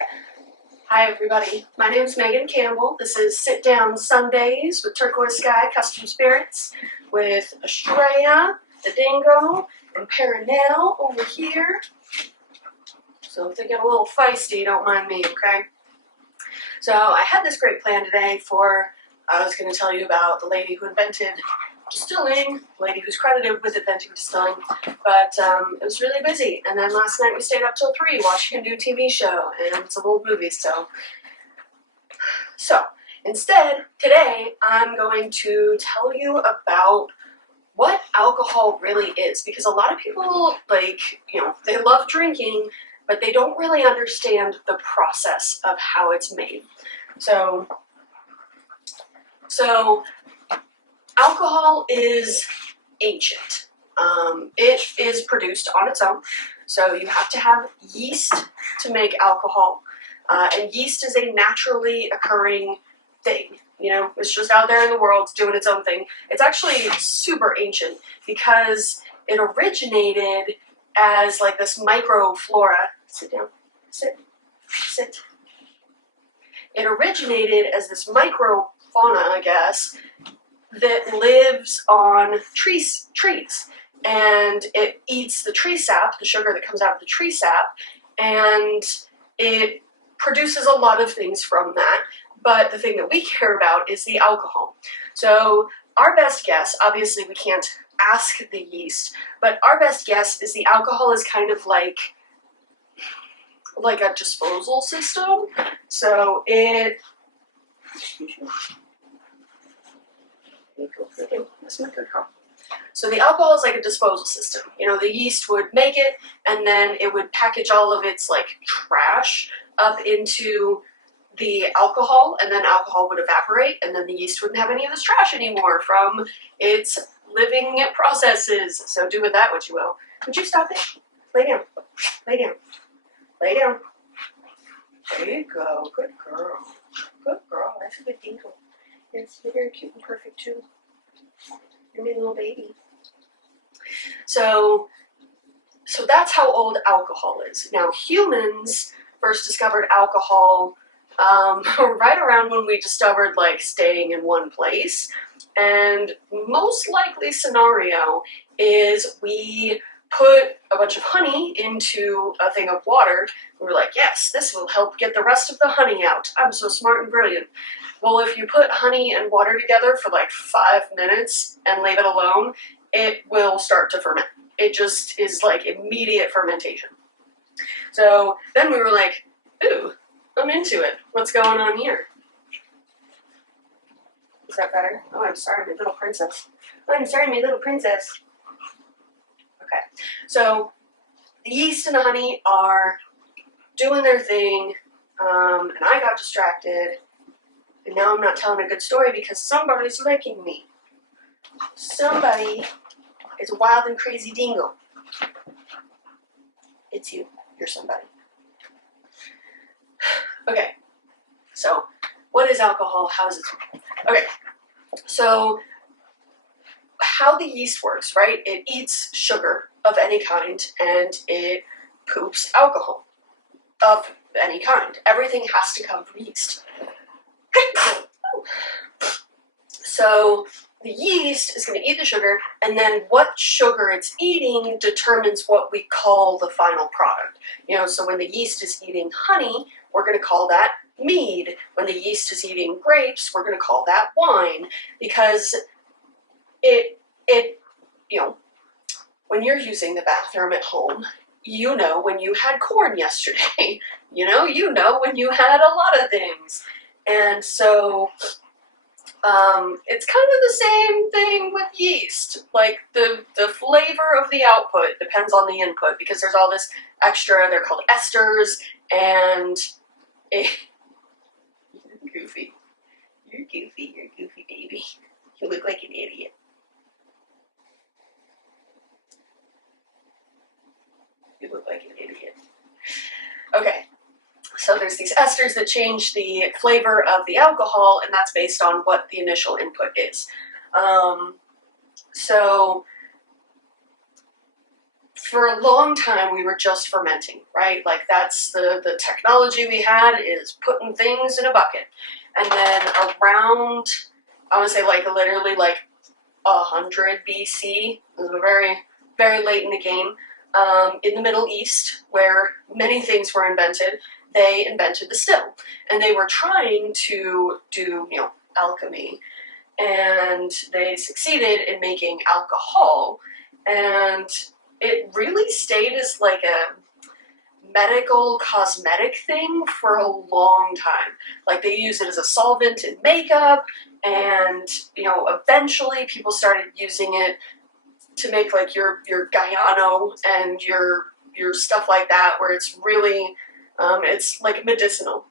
Hi everybody, my name is Megan Campbell. This is Sit Down Sundays with Turquoise Sky Custom Spirits with Estrella, the Dingo, and Paranel over here. So if they get a little feisty, don't mind me, okay? So I had this great plan today I was going to tell you about the lady who invented distilling, the lady who's credited with inventing distilling, but it was really busy. And then last night we stayed up till 3 watching a new TV show and some old movies, So instead, today I'm going to tell you about what alcohol really is, because a lot of people, they love drinking, but they don't really understand the process of how it's made. So alcohol is ancient. It is produced on its own. So you have to have yeast to make alcohol. And yeast is a naturally occurring thing. You know, it's just out there in the world doing its own thing. It's actually super ancient because it originated as like this microflora. Sit down. Sit. It originated as this microfauna, I guess, that lives on trees. And it eats the tree sap, the sugar that comes out of the tree sap, and it produces a lot of things from that. But the thing that we care about is the alcohol. So our best guess, obviously we can't ask the yeast, but our best guess is the alcohol is kind of like a disposal system. So So the alcohol is like a disposal system. You know, the yeast would make it, and then it would package all of its like trash up into the alcohol, and then alcohol would evaporate, and then the yeast wouldn't have any of this trash anymore from its living processes. So do with that what you will. Would you stop it? Lay down. Lay down. Lay down. There you go. Good girl. Good girl. That's a good dingo. Yes, you're very cute and perfect too. You're my little baby. So that's how old alcohol is. Now, humans first discovered alcohol right around when we discovered like staying in one place. And most likely scenario is we put a bunch of honey into a thing of water. We were like, yes, this will help get the rest of the honey out. I'm so smart and brilliant. Well, if you put honey and water together for like 5 minutes and leave it alone, it will start to ferment. It just is like immediate fermentation. So then we were like, ooh, I'm into it. What's going on here? Is that better? Oh, I'm sorry, my little princess. I'm sorry, my little princess. Okay, so the yeast and the honey are doing their thing, and I got distracted, and now I'm not telling a good story because somebody's licking me. Somebody is a wild and crazy dingo. It's you. You're somebody. Okay, so what is alcohol? How is it? Okay, so how the yeast works, right? It eats sugar of any kind and it poops alcohol of any kind. Everything has to come from yeast. So the yeast is going to eat the sugar, and then what sugar it's eating determines what we call the final product. You know, so when the yeast is eating honey, we're going to call that mead. When the yeast is eating grapes, we're going to call that wine, because you know, when you're using the bathroom at home, you know when you had corn yesterday. you know when you had a lot of things. And so it's kind of the same thing with yeast. Like the flavor of the output depends on the input, because there's all this extra, they're called esters, and you're goofy. You're goofy baby. You look like an idiot. You look like an idiot. Okay, so there's these esters that change the flavor of the alcohol, and that's based on what the initial input is. So for a long time, we were just fermenting, right? Like that's the technology we had is putting things in a bucket. And then around, I want to say like literally like 100 BC, it was very, very late in the game, in the Middle East, where many things were invented, they invented the still. And they were trying to do, alchemy. And they succeeded in making alcohol. And it really stayed as like a medical cosmetic thing for a long time. Like they use it as a solvent in makeup, and eventually people started using it to make like your Galliano and your stuff like that, where it's really it's like medicinal.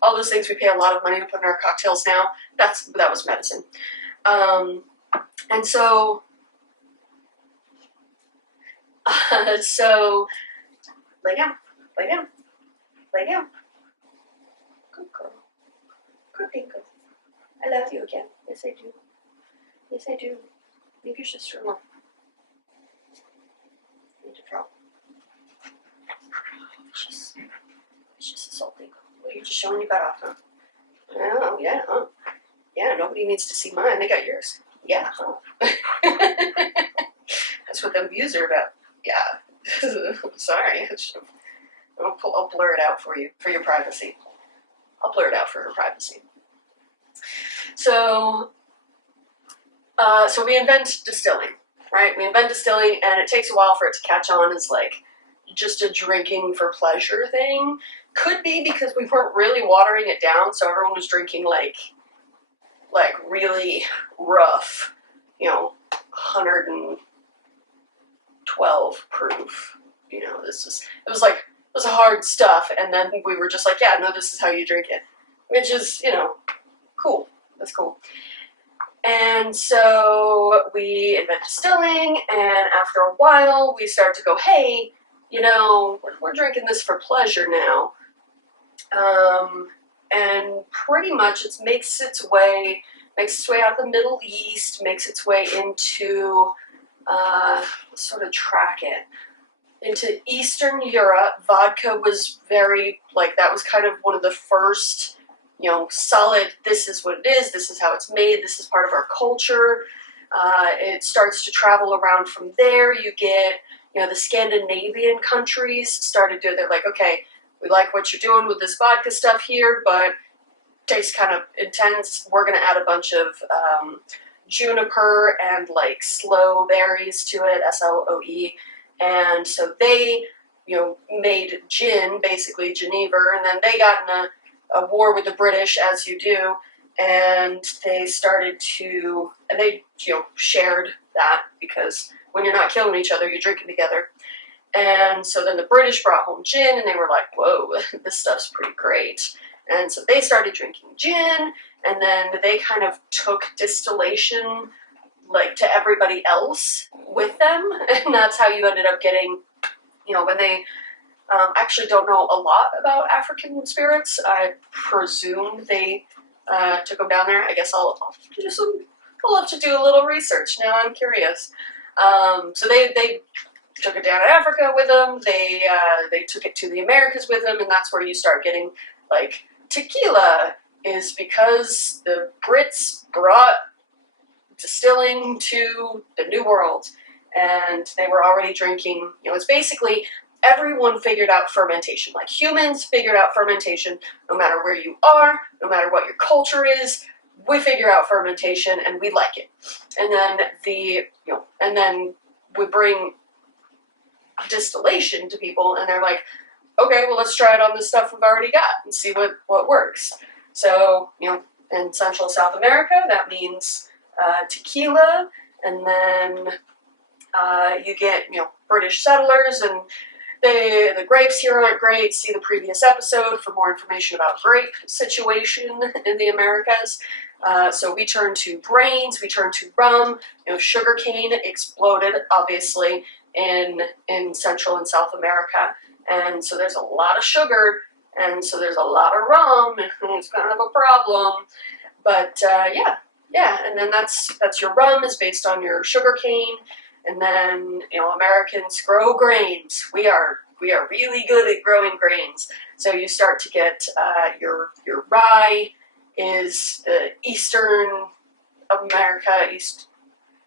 All those things we pay a lot of money to put in our cocktails now. That was medicine. And so so lay down, lay down, lay down. Good girl. Good girl. I love you again. Yes, I do. Yes, I do. Leave your sister alone. Need to drop. It's just assaulting. Well, you're just showing you got off, huh? Oh, yeah, huh? Yeah, nobody needs to see mine. They got yours. Yeah, huh? That's what them views are about. Yeah. Sorry. I'll blur it out for you, for your privacy. I'll blur it out for her privacy. So we invent distilling, right? We invent distilling, and it takes a while for it to catch on as like just a drinking for pleasure thing. Could be because we weren't really watering it down, so everyone was drinking like really rough, 112 proof. It was hard stuff, and then we were just like, yeah, no, this is how you drink it, which is, cool. That's cool. And so we invent distilling, and after a while, we start to go, hey, we're drinking this for pleasure now. And pretty much it makes its way out of the Middle East, makes its way into, sort of track it, into Eastern Europe. Vodka was that was kind of one of the first, solid, this is what it is, this is how it's made, this is part of our culture. It starts to travel around from there. You get, the Scandinavian countries started doing, they're like, okay, we like what you're doing with this vodka stuff here, but tastes kind of intense. We're going to add a bunch of juniper and like sloe berries to it, SLOE. And so they, made gin, basically Geneva, and then they got in a war with the British, as you do, and they started to, and they, shared that, because when you're not killing each other, you're drinking together. And so then the British brought home gin, and they were like, whoa, this stuff's pretty great. And so they started drinking gin, and then they kind of took distillation like to everybody else with them, and that's how you ended up getting, when they actually don't know a lot about African spirits. I presume they took them down there. I guess I'll have to do a little research now. I'm curious. So they took it down to Africa with them. They took it to the Americas with them, and that's where you start getting like tequila. Is because the Brits brought distilling to the New World, and they were already drinking. It's basically everyone figured out fermentation. Like humans figured out fermentation. No matter where you are, no matter what your culture is, we figure out fermentation, and we like it. And then and then we bring distillation to people, and they're like, okay, well, let's try it on the stuff we've already got and see what works. So, in Central South America, that means tequila, and then you get, British settlers, and the grapes here aren't great. See the previous episode for more information about grape situation in the Americas. So we turn to grains, we turn to rum. Sugarcane exploded, obviously, in Central and South America, and so there's a lot of sugar, and so there's a lot of rum, and it's kind of a problem. But yeah, and then that's your rum is based on your sugar cane, And then, Americans grow grains. We are really good at growing grains. So you start to get your rye is Eastern America,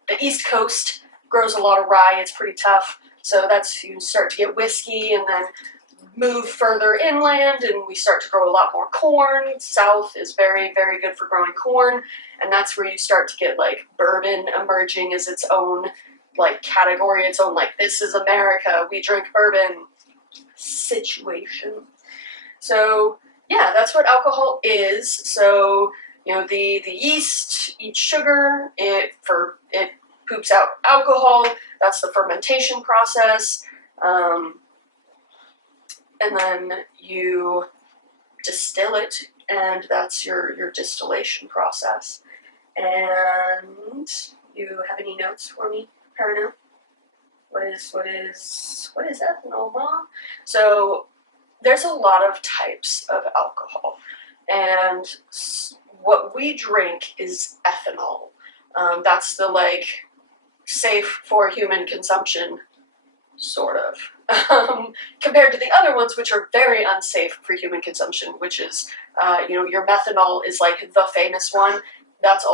the East Coast grows a lot of rye. It's pretty tough. So you start to get whiskey, and then move further inland and we start to grow a lot more corn. South is very, very good for growing corn, and that's where you start to get like bourbon emerging as its own like category, its own like, this is America, we drink bourbon situation. So yeah, that's what alcohol is. So the yeast eats sugar, it poops out alcohol. That's the fermentation process. And then you distill it, and that's your distillation process. And you have any notes for me, Parano? What is ethanol, Mom? So there's a lot of types of alcohol, and what we drink is ethanol. That's the like safe for human consumption, sort of. Compared to the other ones, which are very unsafe for human consumption, which is, your methanol is like the famous one. That's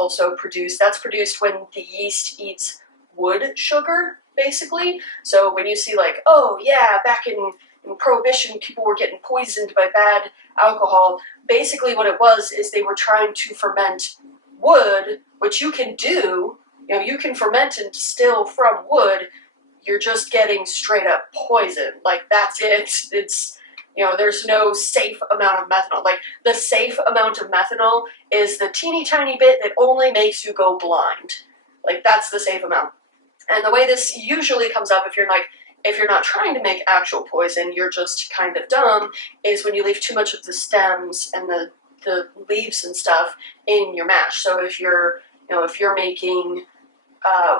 produced when the yeast eats wood sugar, basically. So when you see like, oh yeah, back in Prohibition, people were getting poisoned by bad alcohol. Basically what it was is they were trying to ferment wood, which you can do. You can ferment and distill from wood. You're just getting straight up poison. Like, that's it. It's, there's no safe amount of methanol. Like, the safe amount of methanol is the teeny tiny bit that only makes you go blind. Like, that's the safe amount. And the way this usually comes up, if you're not trying to make actual poison, you're just kind of dumb, is when you leave too much of the stems and the leaves and stuff in your mash. So if you're making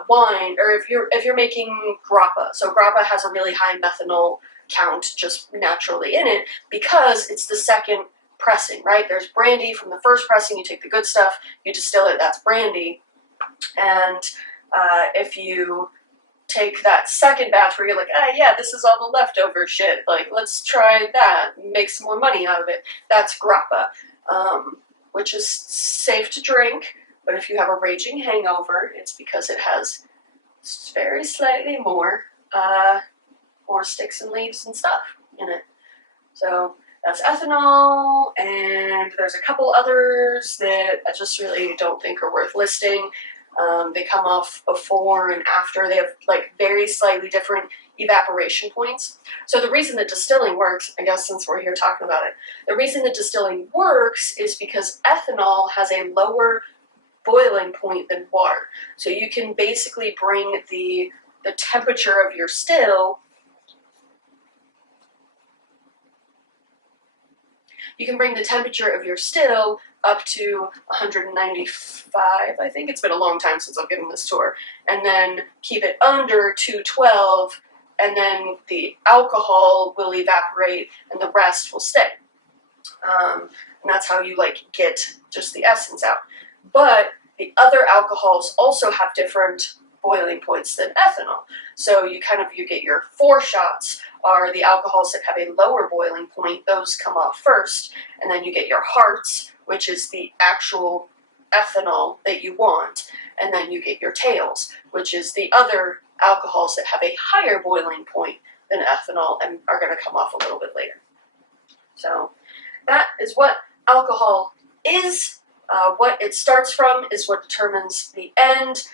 wine, or if you're making grappa. So grappa has a really high methanol count just naturally in it because it's the second pressing, right? There's brandy from the first pressing. You take the good stuff, you distill it, that's brandy. And if you take that second batch where you're like, yeah, this is all the leftover shit, like, let's try that, make some more money out of it, that's grappa, which is safe to drink. But if you have a raging hangover, it's because it has very slightly more sticks and leaves and stuff in it. So that's ethanol, and there's a couple others that I just really don't think are worth listing. They come off before and after. They have like very slightly different evaporation points. So the reason that distilling works, I guess since we're here talking about it, the reason that distilling works is because ethanol has a lower boiling point than water. So you can basically bring the temperature of your still, up to 195, I think. It's been a long time since I've given this tour. And then keep it under 212, and then the alcohol will evaporate and the rest will stay. And that's how you like get just the essence out. But the other alcohols also have different boiling points than ethanol. So you get your 4 shots are the alcohols that have a lower boiling point. Those come off first. And then you get your hearts, which is the actual ethanol that you want. And then you get your tails, which is the other alcohols that have a higher boiling point than ethanol and are going to come off a little bit later. So that is what alcohol is. What it starts from is what determines the end.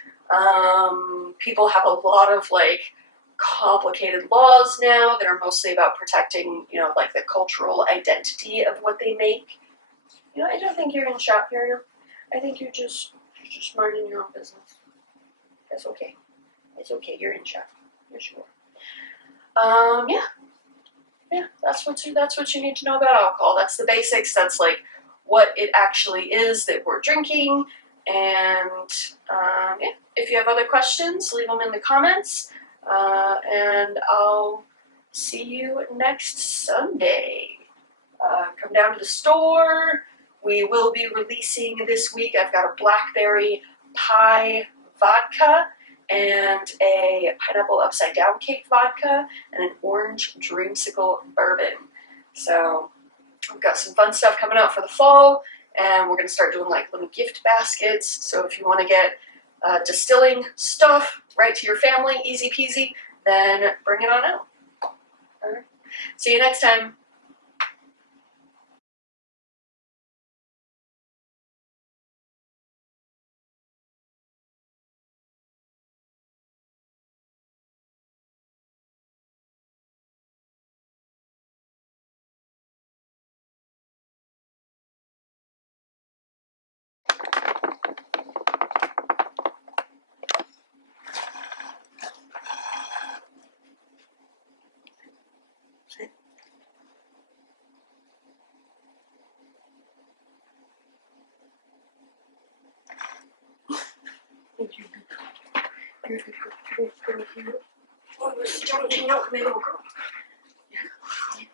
People have a lot of like complicated laws now that are mostly about protecting, like the cultural identity of what they make. I don't think you're in shop here. I think you're just minding your own business. That's okay. It's okay. You're in shop. You're sure. Yeah. That's what you need to know about alcohol. That's the basics. That's like what it actually is that we're drinking. And if you have other questions, leave them in the comments. And I'll see you next Sunday. Come down to the store. We will be releasing this week. I've got a blackberry pie vodka and a pineapple upside down cake vodka, and an orange dreamsicle bourbon. So we've got some fun stuff coming out for the fall, and we're going to start doing like little gift baskets. So if you want to get distilling stuff right to your family, easy peasy, then bring it on out. All right. See you next time. Oh, we're still hanging out with my little girl. Yeah.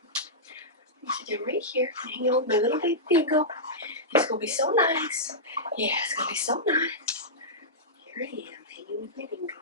You sit down right here, hanging out with my little baby Bingo. He's gonna be so nice. Yeah, it's gonna be so nice. Here I am, hanging with my Bingo.